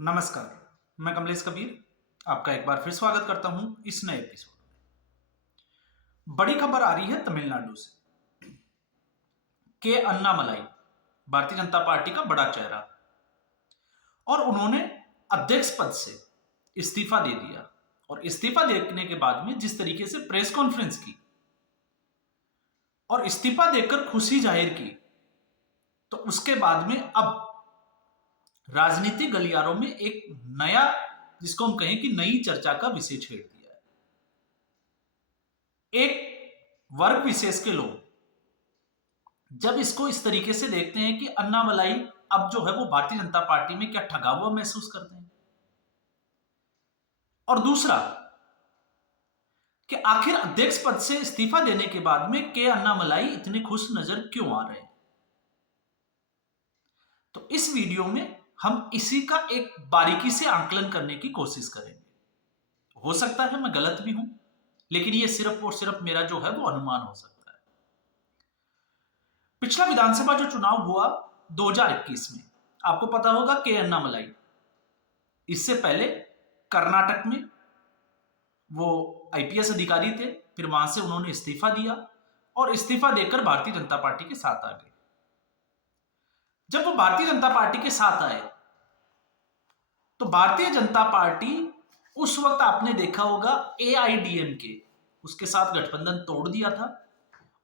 नमस्कार। मैं कमलेश कबीर आपका एक बार फिर स्वागत करता हूं इस नए एपिसोड में। बड़ी खबर आ रही है तमिलनाडु से। के अन्नामलाई भारतीय जनता पार्टी का बड़ा चेहरा, और उन्होंने अध्यक्ष पद से इस्तीफा दे दिया। और इस्तीफा देने के बाद में जिस तरीके से प्रेस कॉन्फ्रेंस की और इस्तीफा देकर खुशी जाहिर की, तो उसके बाद में अब राजनीतिक गलियारों में एक नया, जिसको हम कहें कि नई चर्चा का विषय छेड़ दिया है। एक वर्ग विशेष के लोग जब इसको इस तरीके से देखते हैं कि अन्नामलाई अब जो है वो भारतीय जनता पार्टी में क्या ठगा हुआ महसूस करते हैं, और दूसरा कि आखिर अध्यक्ष पद से इस्तीफा देने के बाद में के अन्नामलाई इतने खुश नजर क्यों आ रहे हैं। तो इस वीडियो में हम इसी का एक बारीकी से आकलन करने की कोशिश करेंगे। हो सकता है मैं गलत भी हूं, लेकिन ये सिर्फ और सिर्फ मेरा जो है वो अनुमान हो सकता है। पिछला विधानसभा जो चुनाव हुआ 2021 में, आपको पता होगा के अन्नामलाई इससे पहले कर्नाटक में वो आईपीएस अधिकारी थे, फिर वहां से उन्होंने इस्तीफा दिया और इस्तीफा देकर भारतीय जनता पार्टी के साथ आ गए। जब वो भारतीय जनता पार्टी के साथ आए तो भारतीय जनता पार्टी उस वक्त आपने देखा होगा एआईडीएमके उसके साथ गठबंधन तोड़ दिया था,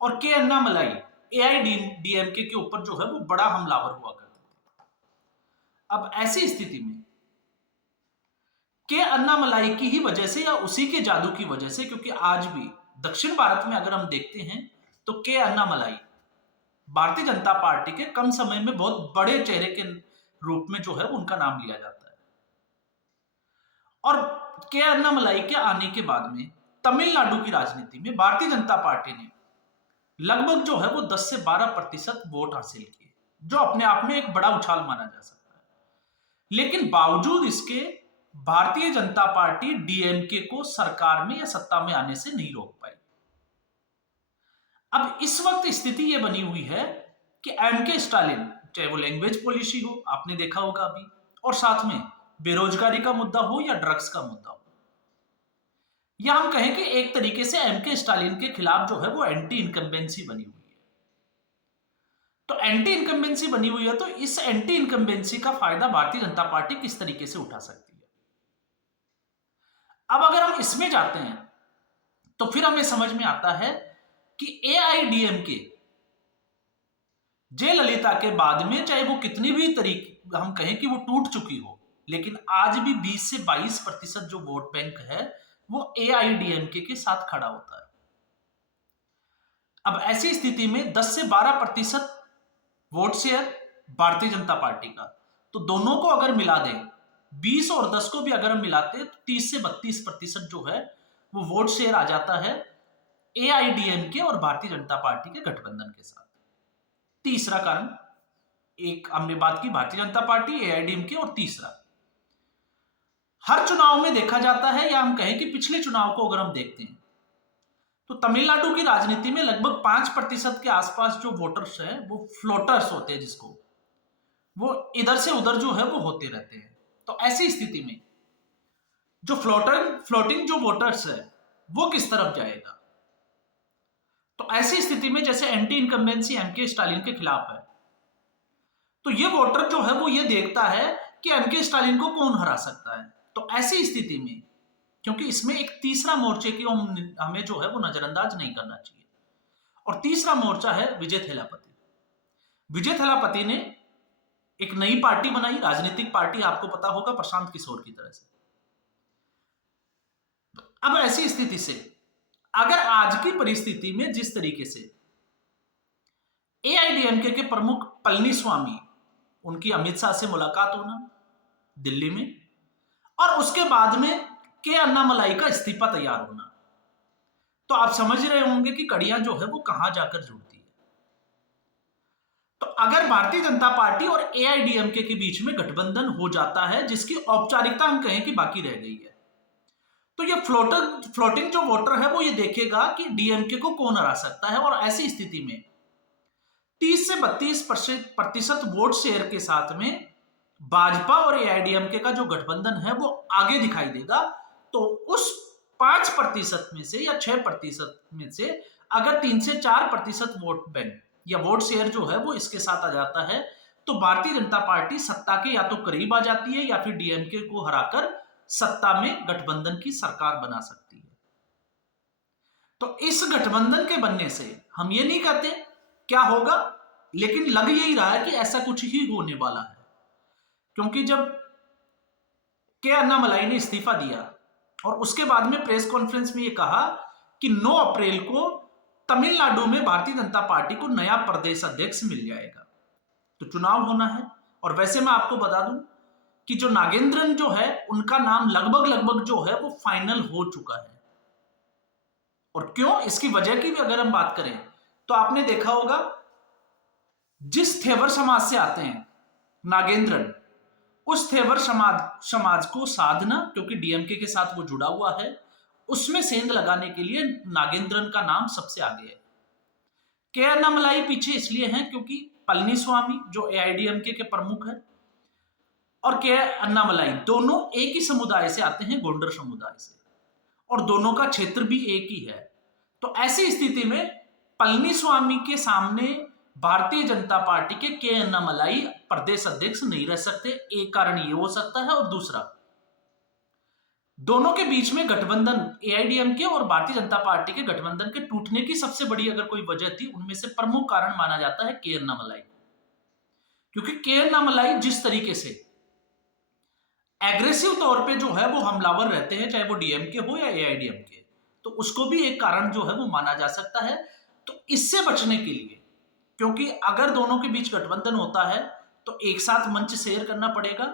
और के अन्नामलाई एआईडीएमके के ऊपर जो है वो बड़ा हमलावर हुआ करते थे। अब ऐसी स्थिति में के अन्नामलाई की ही वजह से या उसी के जादू की वजह से, क्योंकि आज भी दक्षिण भारत में अगर हम देखते हैं तो के अन्नामलाई भारतीय जनता पार्टी के कम समय में बहुत बड़े चेहरे के रूप में जो है उनका नाम लिया जाता है। और के अन्नामलाई के आने के बाद में तमिलनाडु की राजनीति में भारतीय जनता पार्टी ने लगभग जो है वो 10 से 12% वोट हासिल किए, जो अपने आप में एक बड़ा उछाल माना जा सकता है। लेकिन बावजूद इसके भारतीय जनता पार्टी डीएमके को सरकार में या सत्ता में आने से नहीं रोक पाई। अब इस वक्त स्थिति यह बनी हुई है कि एमके स्टालिन, चाहे वो लैंग्वेज पॉलिसी हो, आपने देखा होगा अभी, और साथ में बेरोजगारी का मुद्दा हो या ड्रग्स का मुद्दा हो, या हम कहें कि एक तरीके से एमके स्टालिन के खिलाफ जो है वो एंटी इनकम्बेंसी बनी हुई है। तो एंटी इनकम्बेंसी बनी हुई है, तो इस एंटी इनकम्बेंसी का फायदा भारतीय जनता पार्टी किस तरीके से उठा सकती है। अब अगर हम इसमें जाते हैं तो फिर हमें समझ में आता है कि एआईडीएमके जयललिता के बाद में चाहे वो कितनी भी तरीके हम कहें कि वो टूट चुकी हो, लेकिन आज भी 20 से 22% जो वोट बैंक है वो एआईडीएमके के साथ खड़ा होता है। अब ऐसी स्थिति में 10 से 12% vote share Bharatiya Janata party का, तो दोनों को अगर मिला दें, 20 और 10 को भी अगर हम मिलाते हैं तो 30 से 32% जो है वो वोट शेयर आ जाता है एआईडीएमके और भारतीय जनता पार्टी के गठबंधन के साथ। तीसरा कारण, एक हमने बात की भारतीय जनता पार्टी, एआईडीएमके, और तीसरा हर चुनाव में देखा जाता है, या हम कहें कि पिछले चुनाव को अगर हम देखते हैं तो तमिलनाडु की राजनीति में लगभग 5% के आसपास जो वोटर्स हैं वो फ्लोटर्स होते हैं, जिसको वो इधर से उधर जो है वो होते रहते हैं। तो ऐसी स्थिति में जो फ्लोटिंग जो वोटर्स है वो किस तरफ जाएगा। तो ऐसी स्थिति में जैसे एंटी इनकम्बेंसी एमके स्टालिन के खिलाफ है, तो ये वोटर जो है वो ये देखता है कि एमके स्टालिन को कौन हरा सकता है। तो ऐसी स्थिति में, क्योंकि इसमें एक तीसरा मोर्चे की हमें जो है वो नजरअंदाज नहीं करना चाहिए, और तीसरा मोर्चा है विजय थेलापति। विजय थेलापति ने एक नई पार्टी बनाई, राजनीतिक पार्टी, आपको पता होगा, प्रशांत किशोर की तरह से। अब ऐसी स्थिति से अगर आज की परिस्थिति में जिस तरीके से एआईडीएमके के प्रमुख पलनीस्वामी, उनकी अमित शाह से मुलाकात होना दिल्ली में, और उसके बाद में के अन्नामलाई का इस्तीफा तैयार होना, तो आप समझ रहे होंगे कि कड़ियां जो है वो कहां जाकर जुड़ती है। तो अगर भारतीय जनता पार्टी और एआईडीएमके के बीच में गठबंधन हो जाता है, जिसकी औपचारिकता हम कहें कि बाकी रह गई है, तो ये फ्लोटिंग जो वोटर है वो ये देखेगा कि डीएमके को कौन हरा सकता है, और ऐसी स्थिति में 30 से 32% वोट शेयर के साथ में भाजपा और एआईडीएमके का जो गठबंधन है वो आगे दिखाई देगा। तो उस 5% में से या 6% में से अगर 3 से 4% वोट बैंक या वोट शेयर जो है वो इसके साथ आ जाता है, तो भारतीय जनता पार्टी सत्ता के या तो करीब आ जाती है या फिर डीएमके को हराकर सत्ता में गठबंधन की सरकार बना सकती है। तो इस गठबंधन के बनने से हम ये नहीं कहते क्या होगा, लेकिन लग यही रहा है कि ऐसा कुछ ही होने वाला है। क्योंकि जब के अन्नामलाई ने इस्तीफा दिया और उसके बाद में प्रेस कॉन्फ्रेंस में ये कहा कि 9 अप्रैल को तमिलनाडु में भारतीय जनता पार्टी को नया प्रदेश अध्यक्ष मिल जाएगा, तो चुनाव होना है। और वैसे मैं आपको बता दूं कि जो नागेंद्रन जो है उनका नाम लगभग जो है वो फाइनल हो चुका है। और क्यों, इसकी वजह की भी अगर हम बात करें तो आपने देखा होगा जिस थेवर समाज से आते हैं नागेंद्रन, उस थेवर समाज को साधना, क्योंकि डीएमके के साथ वो जुड़ा हुआ है, उसमें सेंध लगाने के लिए नागेंद्रन का नाम सबसे आगे है। के अन्नामलाई पीछे इसलिए हैं क्योंकि पलनीस्वामी जो एआईडीएमके के प्रमुख है और के अन्नामलाई दोनों एक ही समुदाय से आते हैं, गोंडर समुदाय से, और दोनों का क्षेत्र भी एक ही है। तो ऐसी स्थिति में पलनीस्वामी के सामने भारतीय जनता पार्टी के अन्नामलाई प्रदेश अध्यक्ष नहीं रह सकते। एक कारण ये हो सकता है, और दूसरा दोनों के बीच में गठबंधन, एआईडीएमके और भारतीय जनता पार्टी के गठबंधन के टूटने की सबसे बड़ी अगर कोई वजह थी, उनमें से प्रमुख कारण माना जाता है के अन्नामलाई। क्योंकि के अन्नामलाई जिस तरीके से एग्रेसिव तौर पे जो है वो हमलावर रहते हैं, चाहे वो डीएमके हो या एआईडीएमके, तो उसको भी एक कारण जो है वो माना जा सकता है। तो इससे बचने के लिए, क्योंकि अगर दोनों के बीच गठबंधन होता है तो एक साथ मंच शेयर करना पड़ेगा,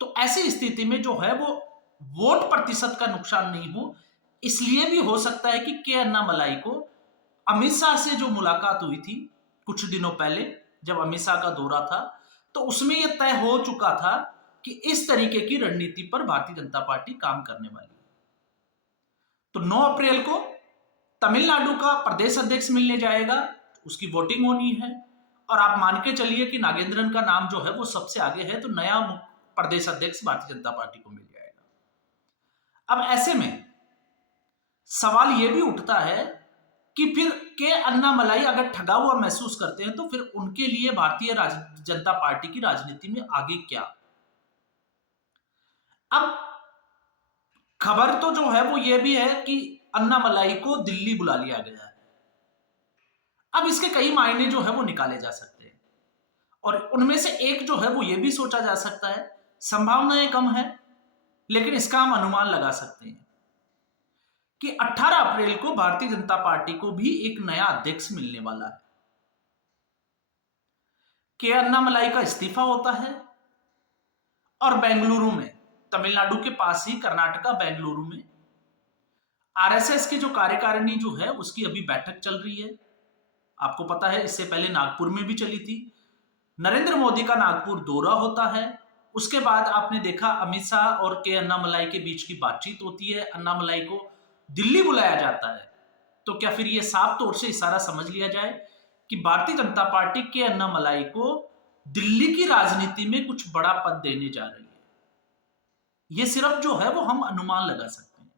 तो ऐसी स्थिति में जो है वो वोट प्रतिशत का नुकसान नहीं हो, इसलिए भी हो सकता है कि के अन्नामलाई को अमित शाह से जो मुलाकात हुई थी कुछ दिनों पहले जब अमित शाह का दौरा था, तो उसमें यह तय हो चुका था कि इस तरीके की रणनीति पर भारतीय जनता पार्टी काम करने वाली है। तो 9 अप्रैल को तमिलनाडु का प्रदेश अध्यक्ष मिलने जाएगा, उसकी वोटिंग होनी है, और आप मान के चलिए कि नागेंद्रन का नाम जो है वो सबसे आगे है, तो नया प्रदेश अध्यक्ष भारतीय जनता पार्टी को मिल जाएगा। अब ऐसे में सवाल यह भी उठता है कि फिर के अन्नामलाई अगर ठगा हुआ महसूस करते हैं तो फिर उनके लिए भारतीय जनता पार्टी की राजनीति में आगे क्या। अब खबर तो जो है वो ये भी है कि अन्नामलाई को दिल्ली बुला लिया गया है। अब इसके कई मायने जो है वो निकाले जा सकते हैं, और उनमें से एक जो है वो ये भी सोचा जा सकता है, संभावनाएं कम है लेकिन इसका हम अनुमान लगा सकते हैं कि 18 अप्रैल को भारतीय जनता पार्टी को भी एक नया अध्यक्ष मिलने वाला है। के अन्नामलाई का इस्तीफा होता है और बेंगलुरु में, तमिलनाडु के पास ही कर्नाटका बेंगलुरु में, आरएसएस की जो कार्यकारिणी जो है उसकी अभी बैठक चल रही है। आपको पता है इससे पहले नागपुर में भी चली थी। नरेंद्र मोदी का नागपुर दौरा होता है, उसके बाद आपने देखा अमित शाह और के अन्नामलाई के बीच की बातचीत होती है, अन्नामलाई को दिल्ली बुलाया जाता है। तो क्या फिर यह साफ तौर से इशारा समझ लिया जाए कि भारतीय जनता पार्टी के अन्नामलाई को दिल्ली की राजनीति में कुछ बड़ा पद देने जा रही है? यह सिर्फ जो है वो हम अनुमान लगा सकते हैं।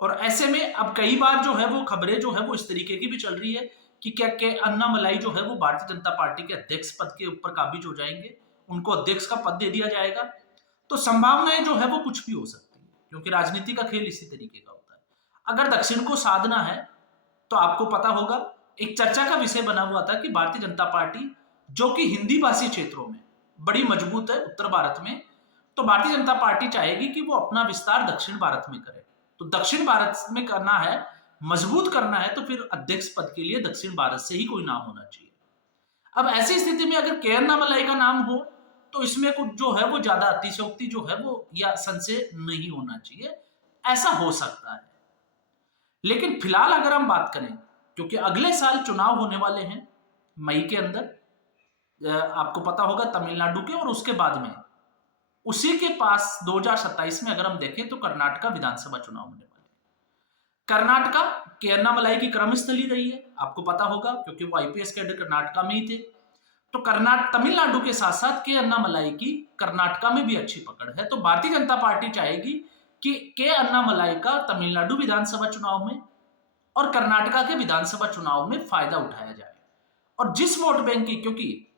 और ऐसे में अब कई बार जो है वो खबरें जो है वो इस तरीके की भी चल रही है कि क्या के अन्नामलाई जो है वो भारतीय जनता पार्टी के अध्यक्ष पद के ऊपर काबिज हो जाएंगे, उनको अध्यक्ष का पद दे दिया जाएगा। तो संभावनाएं जो है वो कुछ भी हो सकती है, क्योंकि राजनीति का खेल इसी तरीके का होता है। अगर दक्षिण को साधना है तो आपको पता होगा एक चर्चा का विषय बना हुआ था कि भारतीय जनता पार्टी जो कि हिंदी भाषी क्षेत्रों में बड़ी मजबूत है उत्तर भारत में, तो भारतीय जनता पार्टी चाहेगी कि वो अपना विस्तार दक्षिण भारत में करे। तो दक्षिण भारत में करना है, मजबूत करना है, तो फिर अध्यक्ष पद के लिए दक्षिण भारत से ही कोई नाम होना चाहिए। अब ऐसी स्थिति में अगर के अन्नामलाई का नाम हो तो इसमें कुछ जो है वो ज्यादा अतिशयोक्ति जो है वो या संशय नहीं होना चाहिए, ऐसा हो सकता है। लेकिन फिलहाल अगर हम बात करें, क्योंकि अगले साल चुनाव होने वाले हैं मई के अंदर, आपको पता होगा तमिलनाडु के, और उसके बाद में उसी के पास 2027 में अगर हम देखें तो कर्नाटका विधानसभा चुनाव होने वाले हैं। कर्नाटका के अन्नामलाई की क्रम स्थली रही है, आपको पता होगा, क्योंकि वो आईपीएस कैडर कर्नाटका में ही थे। तो तमिलनाडु के साथ साथ के अन्नामलाई की कर्नाटका में भी अच्छी पकड़ है। तो भारतीय जनता पार्टी चाहेगी कि के अन्नामलाई का तमिलनाडु विधानसभा चुनाव में और कर्नाटका के विधानसभा चुनाव में फायदा उठाया जाए। और जिस वोट बैंक की, क्योंकि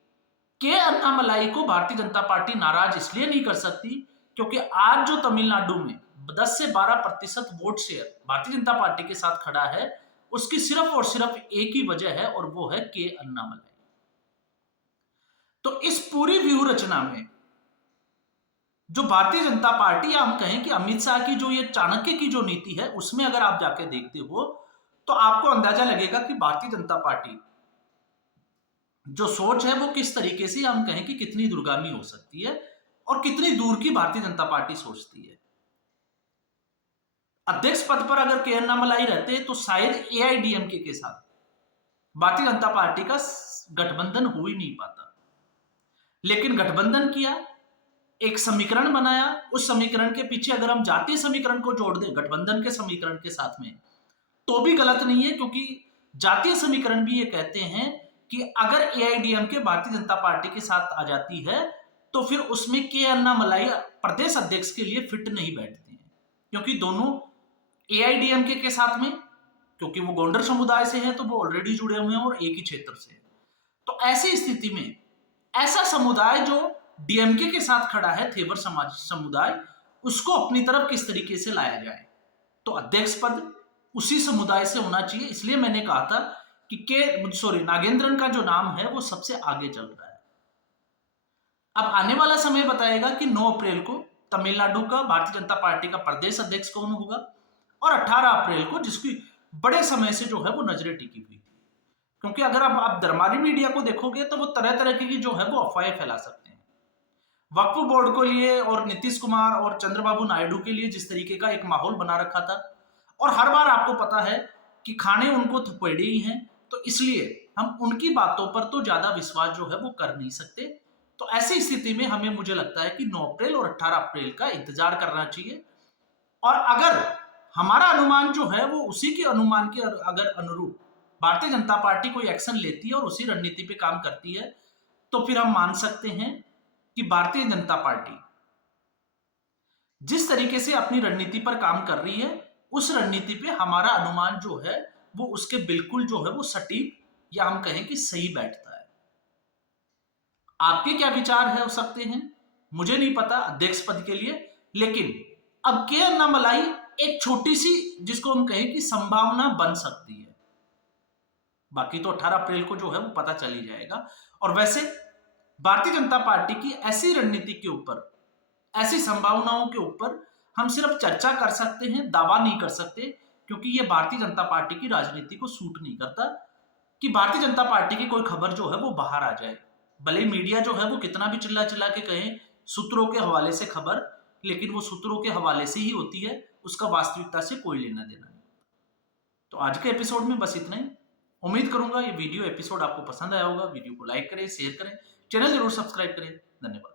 के अन्नामलाई को भारतीय जनता पार्टी नाराज इसलिए नहीं कर सकती क्योंकि आज जो तमिलनाडु में 10 से 12% vote share Bharatiya Janata party के साथ खड़ा है, उसकी सिर्फ और सिर्फ एक ही वजह है और वो है के अन्नामलाई। तो इस पूरी व्यूह रचना में जो भारतीय जनता पार्टी, या हम कहें कि अमित शाह की जो ये चाणक्य की जो नीति है, उसमें अगर आप जाके देखते हो तो आपको अंदाजा लगेगा कि भारतीय जनता पार्टी जो सोच है वो किस तरीके से, हम कहें कि कितनी दूरगामी हो सकती है और कितनी दूर की भारतीय जनता पार्टी सोचती है। अध्यक्ष पद पर अगर के अन्नामलाई रहते तो शायद एआईडीएमके के साथ भारतीय जनता पार्टी का गठबंधन हो ही नहीं पाता, लेकिन गठबंधन किया, एक समीकरण बनाया। उस समीकरण के पीछे अगर हम जातीय समीकरण को जोड़ दें गठबंधन के समीकरण के साथ में तो भी गलत नहीं है, क्योंकि जातीय समीकरण भी ये कहते हैं कि अगर एआईडीएमके भारतीय जनता पार्टी के साथ आ जाती है तो फिर उसमें के अन्नामलाई प्रदेश अध्यक्ष के लिए फिट नहीं बैठते हैं, क्योंकि दोनों एआईडीएमके के साथ में, क्योंकि वो गोंडर समुदाय से है तो वो ऑलरेडी जुड़े हुए हैं और एक ही क्षेत्र से। तो ऐसी स्थिति में ऐसा समुदाय जो डीएमके के साथ खड़ा है, थेवर समाज समुदाय, उसको अपनी तरफ किस तरीके से लाया जाए। तो अध्यक्ष पद उसी समुदाय से होना चाहिए। इसलिए मैंने कहा था कि नागेंद्रन का जो नाम है वो सबसे आगे चल रहा है। अब आने वाला समय बताएगा कि 9 अप्रैल को तमिलनाडु का भारतीय जनता पार्टी का प्रदेश अध्यक्ष कौन होगा और 18 अप्रैल को, जिसकी बड़े समय से जो है वो नजरें टिकी हुई थी। क्योंकि अगर आप दरबारी मीडिया को देखोगे तो वो तरह तरह की जो है वो अफवाहें फैला सकते हैं। वक्फ बोर्ड को लिए और नीतीश कुमार और चंद्रबाबू नायडू के लिए जिस तरीके का एक माहौल बना रखा था, और हर बार आपको पता है कि खाने उनको थपेड़े ही हैं, तो इसलिए हम उनकी बातों पर तो ज्यादा विश्वास जो है वो कर नहीं सकते। तो ऐसी स्थिति में हमें, मुझे लगता है कि 9 अप्रैल और 18 अप्रैल का इंतजार करना चाहिए। और अगर हमारा अनुमान जो है वो उसी के अनुमान के अगर अनुरूप भारतीय जनता पार्टी कोई एक्शन लेती है और उसी रणनीति पे काम करती है, तो फिर हम मान सकते हैं कि भारतीय जनता पार्टी जिस तरीके से अपनी रणनीति पर काम कर रही है, उस रणनीति पे हमारा अनुमान जो है वो उसके बिल्कुल जो है वो सटीक, या हम कहें कि सही बैठता है। आपके क्या विचार है हो सकते हैं, मुझे नहीं पता अध्यक्ष पद के लिए, लेकिन अब के अन्नामलाई एक छोटी सी, जिसको हम कहें कि संभावना बन सकती है। बाकी तो 18 अप्रैल को जो है वो पता चल ही जाएगा। और वैसे भारतीय जनता पार्टी की ऐसी रणनीति के ऊपर, ऐसी संभावनाओं के ऊपर हम सिर्फ चर्चा कर सकते हैं, दावा नहीं कर सकते, क्योंकि ये भारतीय जनता पार्टी की राजनीति को सूट नहीं करता कि भारतीय जनता पार्टी की कोई खबर जो है वो बाहर आ जाए। भले मीडिया जो है वो कितना भी चिल्ला चिल्ला के कहें सूत्रों के हवाले से खबर, लेकिन वो सूत्रों के हवाले से ही होती है, उसका वास्तविकता से कोई लेना देना नहीं। तो आज के एपिसोड में बस इतना ही। उम्मीद करूंगा ये वीडियो एपिसोड आपको पसंद आया होगा। वीडियो को लाइक करें, शेयर करें, चैनल जरूर सब्सक्राइब करें। धन्यवाद।